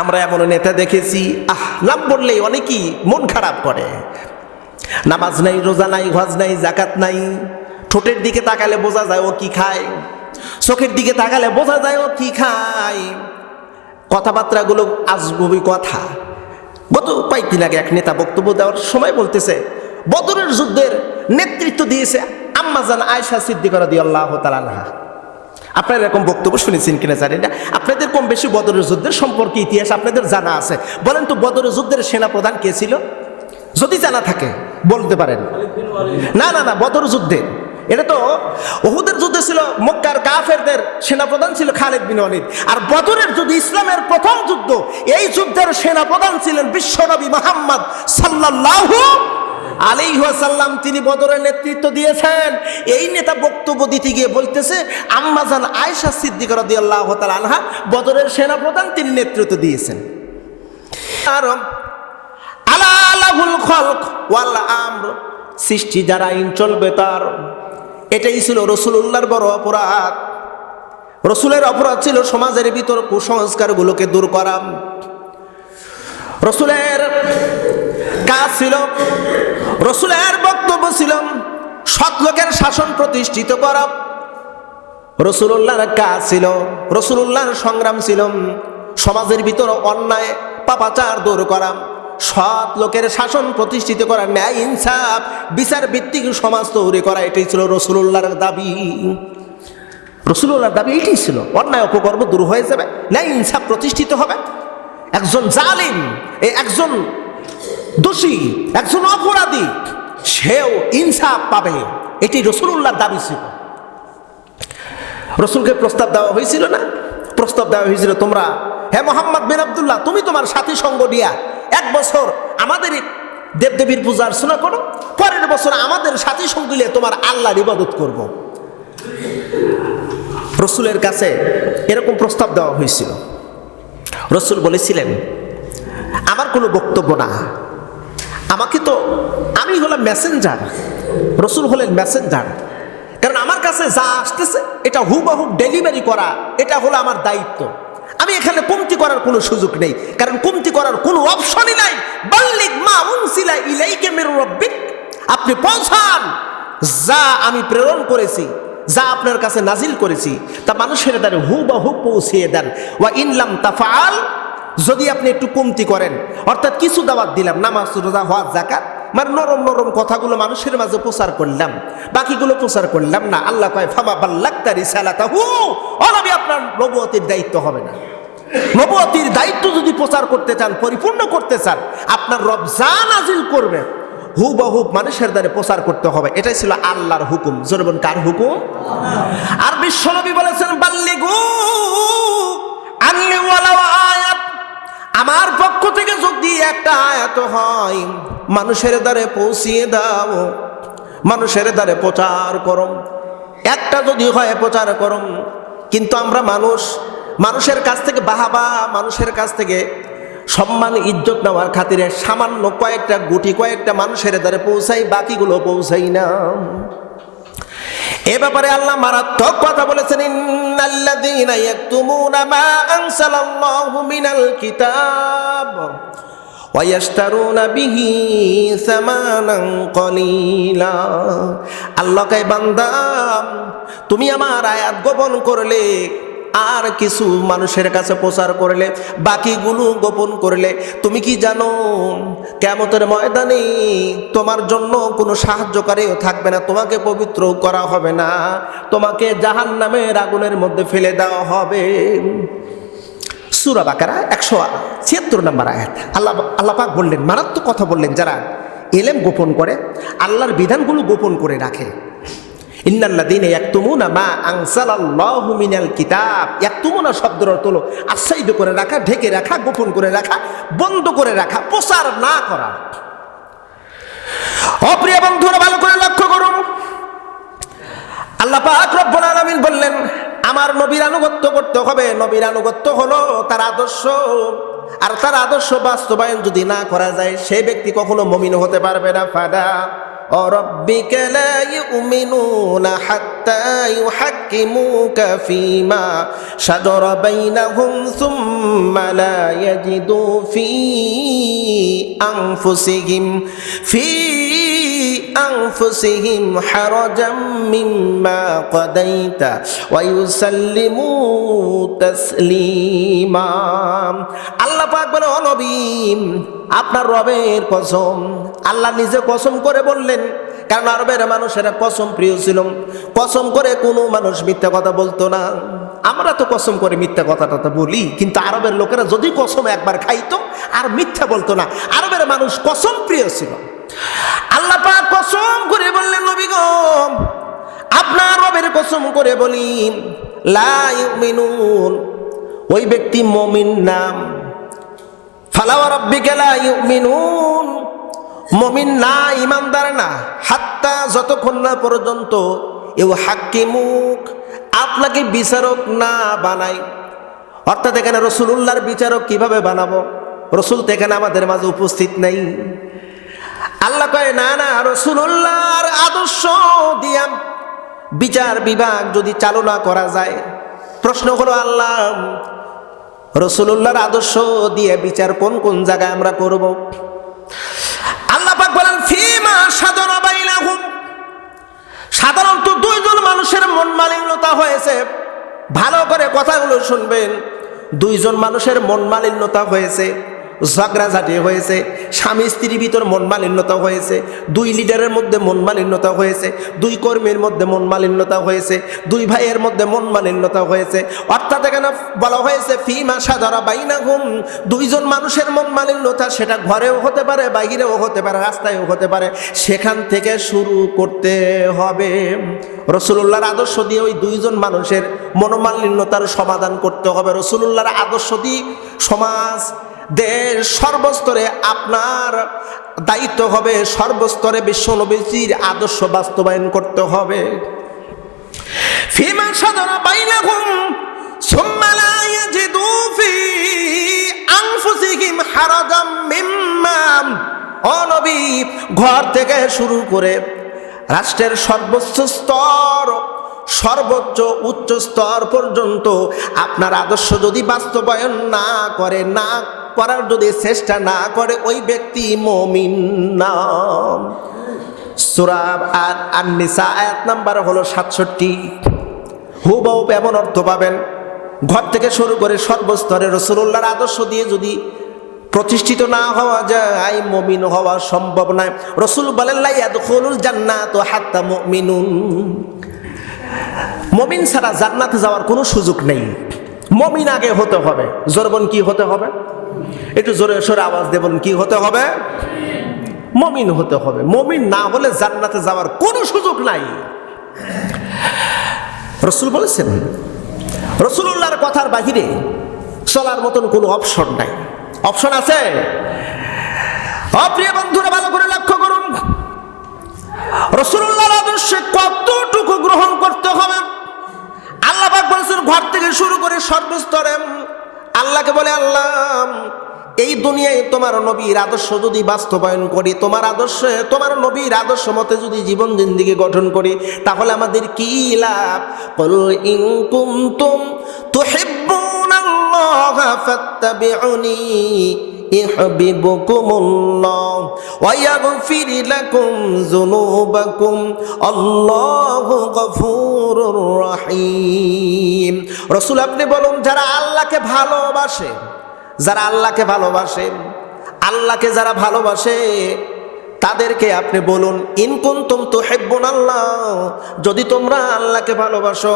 আমরা এমন নেতা দেখেছি, নাম বললেই অনেকেই মন খারাপ করে। নামাজ নাই, রোজা নাই, হজ নাই, জাকাত নাই। ঠোঁটের দিকে তাকালে বোঝা যায় ও কি খায়, চোখের দিকে তাকালে বোঝা যায় ও কি খায়। কথাবার্তাগুলো আজগুবি কথা। গত কয়েকদিন আগে এক নেতা বক্তব্য দেওয়ার সময় বলতেছে, বদরের যুদ্ধের নেতৃত্ব দিয়েছে আম্মাজান আয়েশা সিদ্দিকা রাদিয়াল্লাহু তাআলা আনহা। আপনারা এরকম বক্তব্য শুনেছেন কিনা জানি না। আপনাদের কম বেশি বদরের যুদ্ধের সম্পর্কে ইতিহাস আপনাদের জানা আছে। বলেন তো বদরের যুদ্ধের সেনাপ্রধান কে ছিল? যদি জানা থাকে বলতে পারেন। না না না, বদর যুদ্ধে, এটা তো উহুদের যুদ্ধে ছিল মক্কার কাফেরদের সেনাপ্রধান ছিল খালিদ বিন ওয়ালিদ। আর বদরের যুদ্ধ ইসলামের প্রথম যুদ্ধ, এই যুদ্ধের সেনাপ্রধান ছিলেন বিশ্বনবী মুহাম্মদ সাল্লাল্লাহু আলাইহি ওয়াসাল্লাম। তিনি বদরের নেতৃত্ব দিয়েছেন। এই নেতা বক্তব্য দিতে গিয়ে বলতেছে আম্মাজান আয়েশা সিদ্দিকা রাদিয়াল্লাহু তাআলা আনহা বদরের সেনাপ্রধান, তিনি নেতৃত্ব দিয়েছেন। আর আলা লাহুল খালক ওয়াল আমর, সৃষ্টি যারা আইন চলবে তার। এটাই ছিল রাসূলুল্লাহর বড় অপরাধ। রাসূলের অপরাধ ছিল সমাজের ভিতর কুসংস্কারগুলোকে দূর করা। রাসূলের কাজ ছিল, রাসূলের বক্তব্য ছিল সৎ লোকের শাসন প্রতিষ্ঠিত করা। রাসূলুল্লাহর কাজ ছিল, রাসূলুল্লাহর সংগ্রাম ছিল সমাজের ভিতর অন্যায় পাপাচার দূর করা, সৎ লোকের শাসন প্রতিষ্ঠিত করা, ন্যায় ইনসাফ বিচার ভিত্তিক সমাজ তৈরি করা। এটাই ছিল রাসূলুল্লাহর দাবি। রাসূলুল্লাহর দাবি এটাই ছিল, অন্যায় অপকর্ম দূর হয়ে যাবে, ন্যায় ইনসাফ প্রতিষ্ঠিত হবে। একজন জালিম, একজন দোষী, একজন অপরাধী, সেও ইনসাফ পাবে, এটি রাসূলুল্লাহর দাবি ছিল। রাসূলকে প্রস্তাব দেওয়া হয়েছিল না? প্রস্তাব দেওয়া হয়েছিল, তোমরা হে মুহাম্মদ বিন আব্দুল্লাহ, তুমি তোমার সাথী সঙ্গ নিয়া 1 বছর আমাদের দেবদেবীর পূজা অর্চনা করো, পরের বছর আমাদের সাথী সঙ্গ নিয়ে তোমার আল্লাহর ইবাদত করব। রাসূলের কাছে এরকম প্রস্তাব দেওয়া হয়েছিল। রাসূল বলেছিলেন আমার কোনো বক্তব্য না, আমাকে তো, আমি হলাম মেসেঞ্জার, রাসূল হলেন মেসেঞ্জার। কারণ আমার কাছে যা আসতেছে এটা হুবহু ডেলিভারি করা, এটা হলো আমার দায়িত্ব। আমি এখানে কমতি করার কোনো সুযোগ নেই, কারণ কমতি করার কোনো অপশনই নাই। বাল্লিগ মা উনসিলা ইলাইকা মির রাব্বিক, আপনি পৌঁছান যা আমি প্রেরণ করেছি, যা আপনার কাছে নাজিল করেছি তা মানুষের দ্বারা হুবহু পৌঁছিয়ে দেন। ওয়া ইন লাম তাফআল, যদি আপনি একটু কমতি করেন, অর্থাৎ কিছু দাওয়াত দিলাম, নামাজ রোজা হজ যাকাত, মানে নরম নরম কথাগুলো মানুষের মাঝে প্রচার করলাম, বাকিগুলো প্রচার করলাম না, আল্লাহ কয় ফামা বাল্লাগতা রিসালাতাহু, ও নবী আপনার নবুয়তের দায়িত্ব হবে না। নবুয়তের দায়িত্ব যদি প্রচার করতে চান, পরিপূর্ণ করতে চান, আপনার রব যা নাজিল করবে হুবহু মানুষের দ্বারা প্রচার করতে হবে। এটাই ছিল আল্লাহর হুকুম। জোরে বলুন কার হুকুম? আর বিশ্বনবী বলেছেন বাল্লিগু আন্নি ওয়ালাউ আয়াত, আমার পক্ষ থেকে যদি একটা আয়াত হয় মানুষের দ্বারে পৌঁছিয়ে দাও, মানুষের দ্বারে প্রচার করো, একটা যদি হয় প্রচার করো। কিন্তু আমরা মানুষের কাছ থেকে বাহাবা, মানুষের কাছ থেকে সম্মান ইজ্জত নেওয়ার খাতিরে সামান্য কয়েকটা গুটি কয়েকটা মানুষের দ্বারে পৌঁছাই, বাকিগুলো পৌঁছাই না। এ ব্যাপারে আল্লাহ মারাত্মক কথা বলেছেন, ইন্নাল্লাযীনা ইয়াকতুমুনা মা আনসালাল্লাহু মিনাল কিতাব ওয়া ইয়াশতারুনা বিহি সামানান কলিলা। আল্লাহ কয় বান্দা, তুমি আমার আয়াত গোপন করলে, আর কিছু মানুষের কাছে প্রচার করলে, বাকিগুলো গোপন করলে, তুমি কি জানো কিয়ামতের ময়দানে তোমার জন্য কোনো সাহায্যকারীও থাকবে না, তোমাকে পবিত্র করা হবে না, তোমাকে জাহান্নামের আগুনের মধ্যে ফেলে দেওয়া হবে। সূরা বাকারা 176 নম্বর আয়াত। আল্লাহ পাক বললেন, মারাত্মক কথা বললেন, যারা ইলম গোপন করে, আল্লাহর বিধানগুলো গোপন করে রাখে। ইন্নাল্লাযীনা ইয়াকতুমুনা মা আনসালাল্লাহু মিনাল কিতাব, ইয়াকতুমুনা শব্দের অর্থ হলো আচ্ছাদিত করে রাখা, ঢেকে রাখা, গোপন করে রাখা, বন্ধ করে রাখা, প্রচার না করা। অপ্রিয় বন্ধুরা ভালো করে লক্ষ্য করুন, আল্লাহ পাক রব্বুল আলামিন বললেন আমার নবীর আনুগত্য করতে হবে। নবীর আনুগত্য হলো তার আদর্শ, আর তার আদর্শ বাস্তবায়ন যদি না করা যায় সেই ব্যক্তি কখনো মুমিন হতে পারবে না। ফাদা وربك لا يؤمنون حتى يحكموك فيما شجر بينهم ثم لا يجدوا في أنفسهم حرجا مما قضيت ويسلموا تسليما আল্লাহ পাক বলে, ও নবী, আপনার রবের কসম। আল্লাহ নিজে কসম করে বললেন, কারণ আরবের মানুষেরা কসম প্রিয় ছিল। কসম করে কোনো মানুষ মিথ্যা কথা বলতো না। আমরা তো কসম করে মিথ্যা কথাটা তো বলি, কিন্তু আরবের লোকেরা যদি কসম একবার খাইতো আর মিথ্যা বলতো না। আরবের মানুষ কসম প্রিয় ছিল। আল্লাহ পাক কসম করে বললেন, নবী গো, আপনার রবের কসম করে বলি, লা ইউমিনুন, ওই ব্যক্তি মুমিন না। ফালা ওয়া রাব্বিকা লা ইউমিনুন, মুমিন না, ঈমানদার না। হাত্তা, যতক্ষণ না পর্যন্ত ইউহাক্কিমুক, আপনাকে বিচারক না বানায়। অর্থাৎ এখানে রাসূলুল্লাহর বিচারক কিভাবে বানাবো? রাসূল তো এখানে আমাদের মাঝে উপস্থিত নেই। আল্লাহ কয়, না না, রাসূলুল্লাহর আদর্শ দিয়া বিচার বিভাগ যদি চালনা করা যায়। প্রশ্ন হলো, আল্লাহ রাসূলুল্লাহর আদর্শ দিয়ে বিচার কোন কোন জায়গায় আমরা করব? আল্লাহ পাক বলেন, ফিমা শাজারা বাইনাহুম, সাধারণত দুইজন মানুষের মন মালিন্যতা হয়েছে। ভালো করে কথাগুলো শুনবেন। দুইজন মানুষের মন মালিন্যতা হয়েছে, ঝগড়াঝাটি হয়েছে, স্বামী স্ত্রীর ভিতর মন মালিন্যতা হয়েছে, দুই লিডারের মধ্যে মন মালিন্যতা হয়েছে, দুই কর্মীর মধ্যে মন মালিন্যতা হয়েছে, দুই ভাইয়ের মধ্যে মন মালিন্যতা হয়েছে। অর্থাৎ এখানে বলা হয়েছে ফিমা শাজারা বাইনাহুম, দুইজন মানুষের মন মালিন্যতা, সেটা ঘরেও হতে পারে, বাইরেও হতে পারে, রাস্তায়ও হতে পারে। সেখান থেকে শুরু করতে হবে। রাসূলুল্লাহর আদর্শ দিয়ে ওই দুইজন মানুষের মনোমালিন্যতার সমাধান করতে হবে। রাসূলুল্লাহর আদর্শ দিয়ে সমাজ, দেশ, সর্বস্তরে আপনার দায়িত্ব হবে, সর্বস্তরে বিশ্বনবীর আদর্শ বাস্তবায়ন করতে হবে। ফিমা শাজারা বাইনাহুম সুম্মা লা ইয়াজিদু ফি আনফুসিহিম হারাজাম মিম্মা, ও নবী, ঘর থেকে শুরু করে রাষ্ট্রের সর্বোচ্চ স্তর, সর্বোচ্চ উচ্চ স্তর পর্যন্ত আপনার আদর্শ যদি বাস্তবায়ন না করে, না করার যদি চেষ্টা না করে, ওই ব্যক্তি মুমিন না। সূরা আন-নিসা আয়াত নাম্বার হলো 67। হুবহু এমন অর্থ পাবেন। ঘর থেকে শুরু করে সর্বস্তরে রাসূলুল্লাহর আদর্শ দিয়ে যদি প্রতিষ্ঠিত না হওয়া যায়, মুমিন হওয়া সম্ভব নয়। রাসূল বলেন, লা ইয়াদখুলুল জান্নাতু হাত্তা মুমিনুন, মুমিন ছাড়া জান্নাতে যাওয়ার কোনো সুযোগ নেই। মুমিন আগে হতে হবে। জোরে বলুন, কি হতে হবে? একটু জোরে সরে আওয়াজ দিয়ে বলুন, কি হতে হবে? মুমিন হতে হবে। মুমিন না হলে জান্নাতে যাওয়ার কোনো সুযোগ নাই। রাসূল বলেছেন, রাসূলুল্লাহর কথার বাহিরে চলার মতন কোনো অপশন নাই। অপশন আছে? প্রিয় বন্ধুরা, ভালো করে লক্ষ্য করুন, রাসূলুল্লাহর আদর্শে কতটুকু গ্রহণ করতে হবে। আল্লাহ পাক বলেছেন, ঘর থেকে শুরু করে সর্বস্তরে আল্লাহকে বলে, আল্লাহ, এই দুনিয়ায় তোমার নবীর আদর্শ যদি বাস্তবায়ন করি, তোমার আদর্শে, তোমার নবীর আদর্শ মতে যদি জীবন জিন্দেগি গঠন করি, তাহলে আমাদের কি লাভ? কুল ইন কুনতুম তুহিব্বুনাল্লাহা ফাত্তাবিউনি ইউহিব্বুকুমুল্লাহ ওয়া ইয়াগফির লাকুম যুনুবাকুম আল্লাহু গফুরুর রহিম। রাসূল, আপনি বলুন, যারা আল্লাহকে ভালোবাসে, যারা আল্লাহকে ভালোবাসে, আল্লাহকে যারা ভালোবাসে, তাদেরকে আপনি বলুন, ইন কুনতুম তুহিব্বুনাল্লাহ, যদি তোমরা আল্লাহকে ভালোবাসো,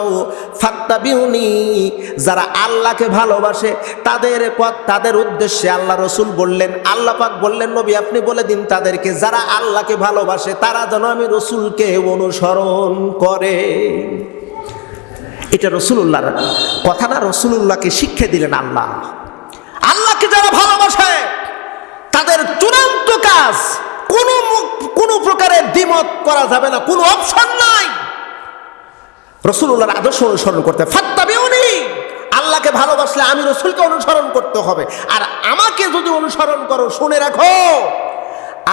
ফাত্তাবিউনি, যারা আল্লাহকে ভালোবাসে তাদের উদ্দেশ্যে আল্লাহ রাসূল বললেন, আল্লাহ পাক বললেন, নবী আপনি বলে দিন তাদেরকে, যারা আল্লাহকে ভালোবাসে তারা যেন আমি রাসূলকে অনুসরণ করে। এটা রাসূলুল্লাহর কথা না, রাসূলুল্লাহকে শিক্ষা দিলেন আল্লাহ। আল্লাহকে যারা ভালোবাসে তাদের চূড়ান্ত কাজ, কোনো প্রকারের দ্বিমত করা যাবে না, কোনো অপশন নাই, রাসূলুল্লাহর আদর্শ অনুসরণ করতে। ফাত্তাবিউনি, আল্লাহকে ভালোবাসলে আমি রাসূলকে অনুসরণ করতে হবে। আর আমাকে যদি অনুসরণ করো, শুনে রাখো,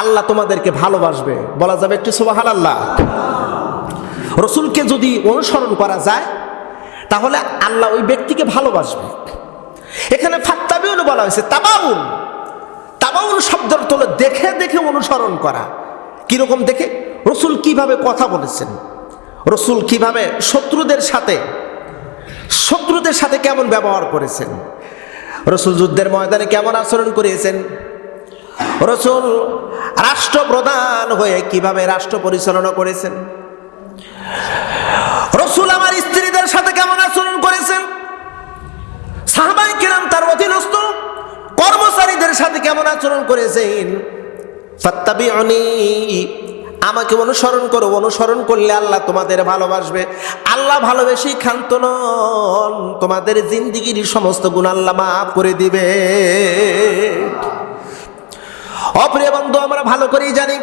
আল্লাহ তোমাদেরকে ভালোবাসবে। বলা যাবে একটু সুবহানাল্লাহ। রসুলকে যদি অনুসরণ করা যায় তাহলে আল্লাহ ওই ব্যক্তিকে ভালোবাসবে। এখানে ফাত্তাবিউন বলা হয়েছে, তাবাউন। তাবাউন শব্দের তোলে দেখে দেখে অনুসরণ করা। কিরকম দেখে? রসুল কিভাবে কথা বলেছেন, রসুল কিভাবে শত্রুদের সাথে কেমন ব্যবহার করেছেন, রসুল যুদ্ধের ময়দানে কেমন আচরণ করেছেন, রসুল রাষ্ট্রপ্রধান হয়ে কিভাবে রাষ্ট্র পরিচালনা করেছেন, রসুল আমার স্ত্রীদের সাথে কেমন আচরণ করেছেন, সাহাবায়ে কেরাম তার অধীনস্থ কর্মচারীদের সাথে কেমন আচরণ করেছেন। ফাত্তাবিউনি, আমাকে অনুসরণ করো, অনুসরণ করলে আল্লাহ তোমাদের ভালোবাসবে। আল্লাহ ভালোবেসেই ক্ষান্ত নন, তোমাদের জিন্দিগির সমস্ত গুনাহ আল্লাহ মাফ করে দিবে। অপ্রিয় বন্ধু, আমরা ভালো করেই জানি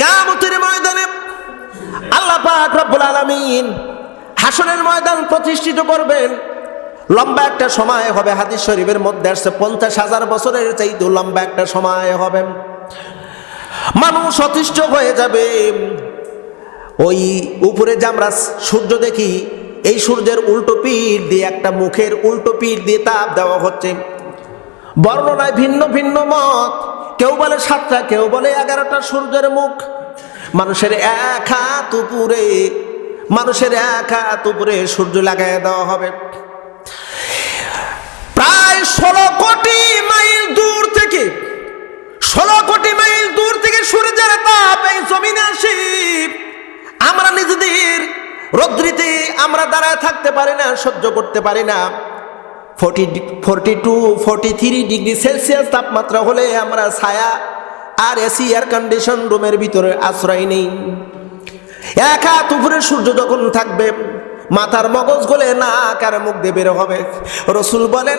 কিয়ামতের ময়দানে আল্লাহ পাক রব্বুল আলামিন হাসরের ময়দান প্রতিষ্ঠিত করবেন। লম্বা একটা সময় হবে, হাদিস শরীফের মধ্যে আসছে 50,000 বছরের চাইতে লম্বা একটা সময় হবে। মানুষ অতিষ্ঠ হয়ে যাবে। ওই উপরে যে আমরা সূর্য দেখি, এই সূর্যের উল্টো পিঠ দিয়ে, একটা মুখের উল্টো পিঠ দিয়ে তাপ দেওয়া হচ্ছে। বর্ণনায় ভিন্ন ভিন্ন মত, কেউ বলে 7টা, কেউ বলে 11টা সূর্যের মুখ। মানুষের এক হাত উপরে সূর্য লাগাই দেওয়া হবে। প্রায় 16 কোটি মাইল দূর থেকে সূর্যের তাপ এই জমিনে আসে। আমরা নিজেদের রৌদ্রিতে আমরা দাঁড়ায় থাকতে পারি না, সহ্য করতে পারি না। 42-43 ডিগ্রি সেলসিয়াস তাপমাত্রা হলে আমরা ছায়া আর এসি এয়ার কন্ডিশন রুমের ভিতরে আশ্রয় নেই। এক হাত উপরে সূর্য যখন থাকবে, মাথার মগজ গলে নাক আর মুখ দিয়ে বের হবে। রসুল বলেন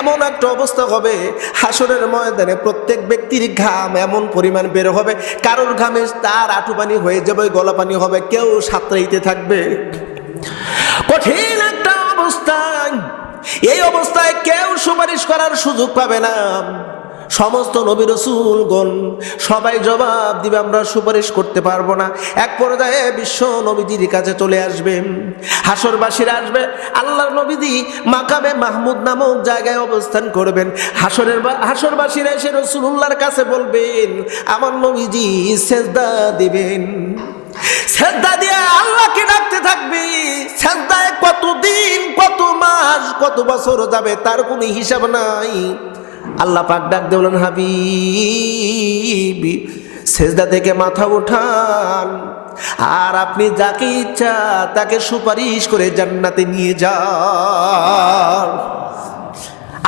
এমন একটা অবস্থা হবে হাসরের ময়দানে প্রত্যেক ব্যক্তির ঘাম এমন পরিমাণ বের হবে, কারোর ঘামে তার আঁটু পানি হয়ে যাবে, গলা পানি হবে, কেউ সাঁতরাইতে থাকবে। কঠিন একটা অবস্থা। এই অবস্থায় কেউ সুপারিশ করার সুযোগ পাবে না। সমস্ত নবী রাসূলগণ সবাই জবাব দিবে, আমরা সুপারিশ করতে পারবো না। এক পর্যায়ে বিশ্ব নবীজির কাছে চলে আসবে, হাসরবাসীরা আসবে। আল্লাহর নবীজি মাকামে মাহমুদ নামক জায়গায় অবস্থান করবেন। হাসরবাসীরা এসে রাসূলুল্লাহর কাছে বলবেন, আমার নবীজি সেজদা দিবেন। সেজদা দিয়ে আল্লাহকে ডাকতে থাকবে। সেজদায় কতদিন, কত মাস, কত বছর যাবে তার কোনো হিসাব নাই। আল্লাহ পাক ডাক দিয়ে বলেন, হাবিবি সেজদা থেকে মাথা উঠান, আর আপনি যাকে ইচ্ছা তাকে সুপারিশ করে জান্নাতে নিয়ে যান।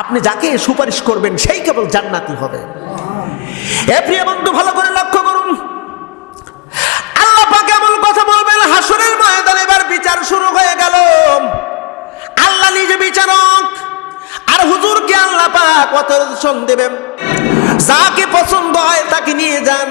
আপনি যাকে সুপারিশ করবেন সেই কেবল জান্নাতি হবে। এ প্রিয় বন্ধু, ভালো করে লক্ষ্য করুন, আল্লাহ পাক এমন কথা বলবেন হাসরের ময়দানে। এবার বিচার শুরু হয়ে গেল। আল্লাহ নিজে বিচারক, আর হুজুরকে আল্লাহ পাক অথরিটেশন দেবেন, যাকে পছন্দ হয় তাকে নিয়ে যান।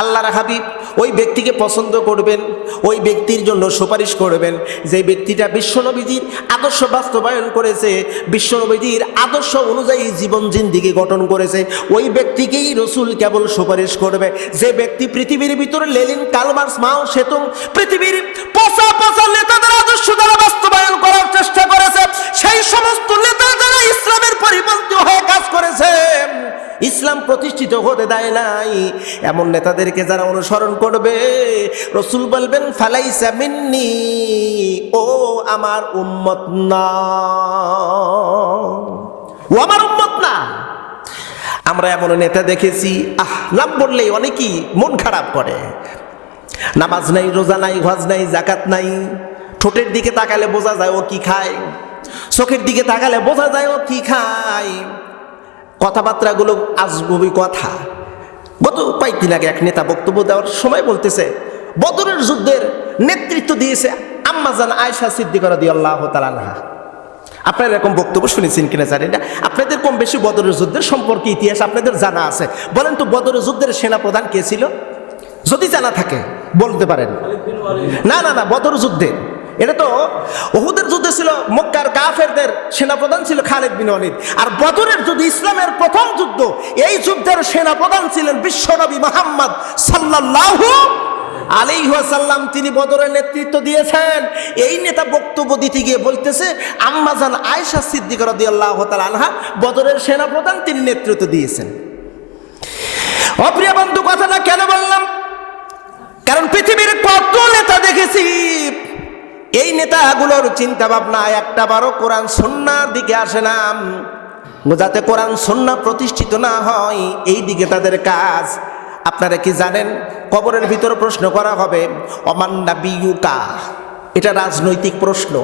আল্লাহর হাবিব ওই ব্যক্তিকে পছন্দ করবেন, ওই ব্যক্তির জন্য সুপারিশ করবেন যে ব্যক্তিটা বিশ্বনবীজির আদর্শ বাস্তবায়ন করেছে, বিশ্বনবীজির আদর্শ অনুযায়ী জীবন জিন্দিগি গঠন করেছে। ওই ব্যক্তিকেই রসুল কেবল সুপারিশ করবে। যে ব্যক্তি পৃথিবীর ভিতরে লেনিন, কার্ল মার্কস, মাও সেতুং, পৃথিবীর পচা পচা নেতাদের আদর্শ দ্বারা বাস্তবায়ন করার চেষ্টা করেছে, সেই সমস্ত নেতা যারা ইসলামের পরিপন্থী হয়ে কাজ করেছে, ইসলাম প্রতিষ্ঠিত হতে দেয় নাই, এমন নেতাদেরকে যারা অনুসরণ করবে, রসুল বলবেন ফালাইসা মিন্নি, ও আমার উম্মত না, ও আমার উম্মত না। আমরা এমন নেতা দেখেছি, নাম বললেই অনেকেই মন খারাপ করে। নামাজ নাই, রোজা নাই, হজ নাই, জাকাত নাই। ঠোঁটের দিকে তাকালে বোঝা যায় ও কি খায়, চোখের দিকে তাকালে বোঝা যায় ও কি খায়। কথাবার্তাগুলো আজগুবি কথা। গত কয়েকদিন আগে এক নেতা বক্তব্য দেওয়ার সময় বলতেছে, বদরের যুদ্ধের নেতৃত্ব দিয়েছে আম্মাজান আয়েশা সিদ্দিকা রাদিয়াল্লাহু তাআলা আনহা। আপনারা এরকম বক্তব্য শুনেছেন কিনা জানি না। আপনাদের কম বেশি বদরের যুদ্ধের সম্পর্কে ইতিহাস আপনাদের জানা আছে। বলেন তো বদরের যুদ্ধের সেনাপ্রধান কে ছিল? যদি জানা থাকে বলতে পারেন। না, বদর যুদ্ধে এটা তো উহুদের যুদ্ধে ছিল, মক্কার কাফেরদের সেনাপ্রধান ছিল খালিদ বিন ওয়ালিদ। আর বদরের যুদ্ধ ইসলামের প্রথম যুদ্ধ, এই যুদ্ধের সেনাপ্রধান ছিলেন বিশ্বনবী মুহাম্মদ সাল্লাল্লাহু আলাইহি ওয়াসাল্লাম। তিনি বদরের নেতৃত্ব দিয়েছেন। এই নেতা বক্তব্য দিতে গিয়ে বলতেছে, আম্মাজান আয়েশা সিদ্দিকা রাদিয়াল্লাহু তাআলা আনহা বদরের সেনাপ্রধান, তিনি নেতৃত্ব দিয়েছেন। অপ্রিয় বন্ধু, কথাটা কেন বললাম? কারণ পৃথিবীর কত নেতা দেখেছি, এই নেতাগুলোর চিন্তা ভাবনা একটা বারো কোরআন সুন্নাহর দিকে আসে না। যাতে কোরআন সুন্নাহ প্রতিষ্ঠিত না হয়, এই দিকে তাদের কাজ। আপনারা কি জানেন, কবরের ভিতরে প্রশ্ন করা হবে, অমান নাবিয়ুকা। এটা রাজনৈতিক প্রশ্ন।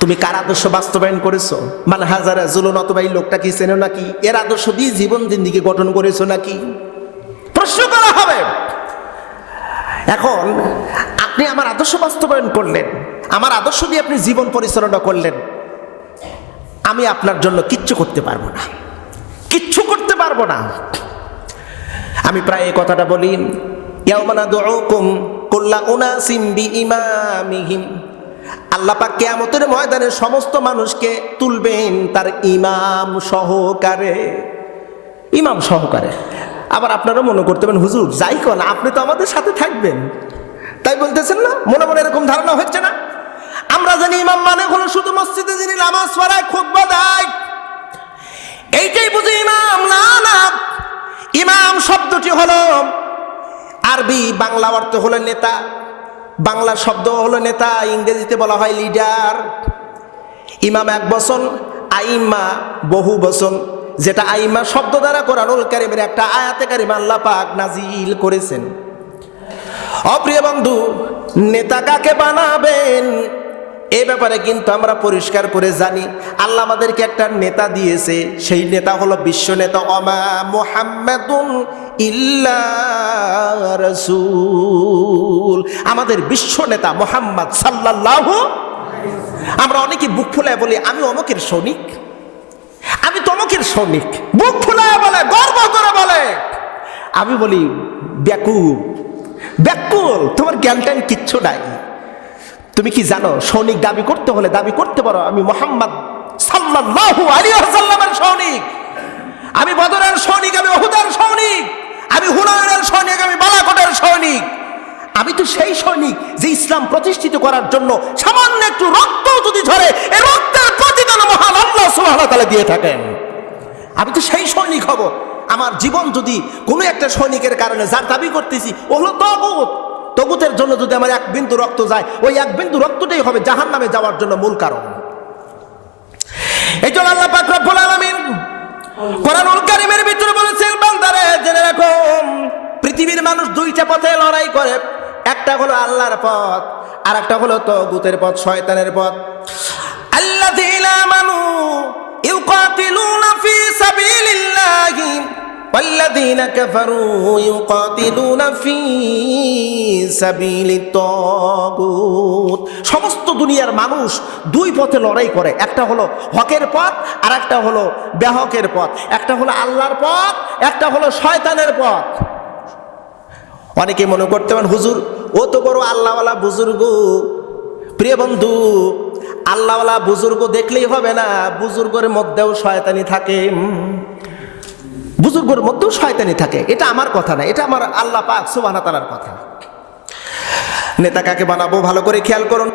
তুমি কার আদর্শ বাস্তবায়ন করেছো? মান হাজারা জুলুন, অথবা এই লোকটা কি চেনো নাকি? এর আদর্শ দিয়ে জীবন জিন্দিগি গঠন করেছো নাকি? প্রশ্ন করা হবে। এখন আপনি আমার আদর্শ বাস্তবায়ন করলেন, আমার আদর্শ দিয়ে আপনি জীবন পরিচালনা করলেন, আমি আপনার জন্য কিচ্ছু করতে পারবো না, কিচ্ছু করতে পারবো না। আমি প্রায় এই কথাটা বলি, ইয়াউমা নাদউকুম কুল্লা উনাসিম বিইমামিহিম। আল্লাহ পাক কিয়ামতের ময়দানে সমস্ত মানুষকে তুলবেন তার ইমাম সহকারে, ইমাম সহকারে। আবার আপনারা মনে করতে পারেন, হুজুর যাই কোন, আপনি তো আমাদের সাথে থাকবেন, তাই বলতেছেন না? মনে মনে এরকম ধারণা হচ্ছে না? আমরা জানি ইমাম মানে হলো শুধু মসজিদে যিনি নামাজ পড়ায়, খুতবা দেয়, এইটাই বুঝি ইমাম। না না, ইমাম শব্দটি হলো আরবি, বাংলা অর্থ হলো নেতা, বাংলা শব্দ হলো নেতা, ইংরেজিতে বলা হয় লিডার। ইমাম এক বচন, আইম্মা বহু বচন। যেটা আইম্মা শব্দ দ্বারা কোরআনুল কারীমের একটা আয়াতে কারিমা আল্লাহ পাক নাজিল করেছেন। অপ্রিয় বন্ধু, নেতা কাকে বানাবেন এ ব্যাপারে কিন্তু আমরা পরিষ্কার করে জানি। আল্লাহ আমাদেরকে একটা নেতা দিয়েছে, সেই নেতা হলো বিশ্ব নেতা, ওমা মুহাম্মাদুন ইল্লা রাসূল। আমাদের বিশ্ব নেতা মুহাম্মদ সাল্লাল্লাহু। আমরা অনেকে বুক ফুলায় বলি, আমি অমুকের সৈনিক, আমি তমুকের সৈনিক, বুক ফুলায় বলে, গর্ব করে বলে। আমি বলি, ব্যাকুল ব্যাকুল, তোমার জ্ঞান কিচ্ছু নাই। তুমি কি জানো, সৈনিক দাবি করতে হলে দাবি করতে পারো, আমি মুহাম্মদ সাল্লাল্লাহু আলাইহি ওয়াসাল্লামের সৈনিক, আমি বদরের সৈনিক, আমি উহুদের সৈনিক, আমি হুনাইনের সৈনিক, আমি বালাকোটের সৈনিক। আমি তো সেই সৈনিক যে ইসলাম প্রতিষ্ঠিত করার জন্য সামান্য একটু রক্ত যদি ঝরে, এই রক্তের প্রতিদান মহান আল্লাহ সুবহানাহু ওয়া তাআলা দিয়ে থাকেন। আমি তো সেই সৈনিক হব। আমার জীবন যদি কোনো একটা সৈনিকের কারণে যার দাবি করতেছি, ও হলো তাগুত, তাগুতের জন্য যদি আমার এক বিন্দু রক্ত যায়, ওই এক বিন্দু রক্তটাই হবে জাহান্নামে যাওয়ার জন্য মূল কারণ। এই জন্য আল্লাহ পাক রব্বুল আলামিন কোরআনুল কারীমের ভিতরে বলেছেন, বান্দারে জেনে রাখো, পৃথিবীর মানুষ দুইটা পথে লড়াই করে, একটা হলো আল্লাহর পথ, আর একটা হলো তাগুতের পথ, শয়তানের পথ। আল্লাযীনা আমানু ইউকাতিলুনা ফি সাবিলিল্লাহি ওয়াল্লাযীনা কাফারু ইউকাতিলুনা ফি সাবিলিত তাগুত। সমস্ত দুনিয়ার মানুষ দুই পথে লড়াই করে, একটা হলো হকের পথ, আর একটা হলো বেহকের পথ, একটা হলো আল্লাহর পথ, একটা হলো শয়তানের পথ। অনেকে মনে করতে পারেন, হুজুর ও তো বড় আল্লাহওয়ালা বুজুর্গ। প্রিয় বন্ধু, আল্লাহওয়ালা বুজুর্গ দেখলেই হবে না, বুজুর্গের মধ্যেও শয়তানি থাকে, বুজুর্গের মধ্যেও শয়তানি থাকে। এটা আমার কথা না, এটা আমার আল্লাহ পাক সুবহানাহু ওয়া তাআলার কথা। নেতা কাকে বানাবো ভালো করে খেয়াল করুন।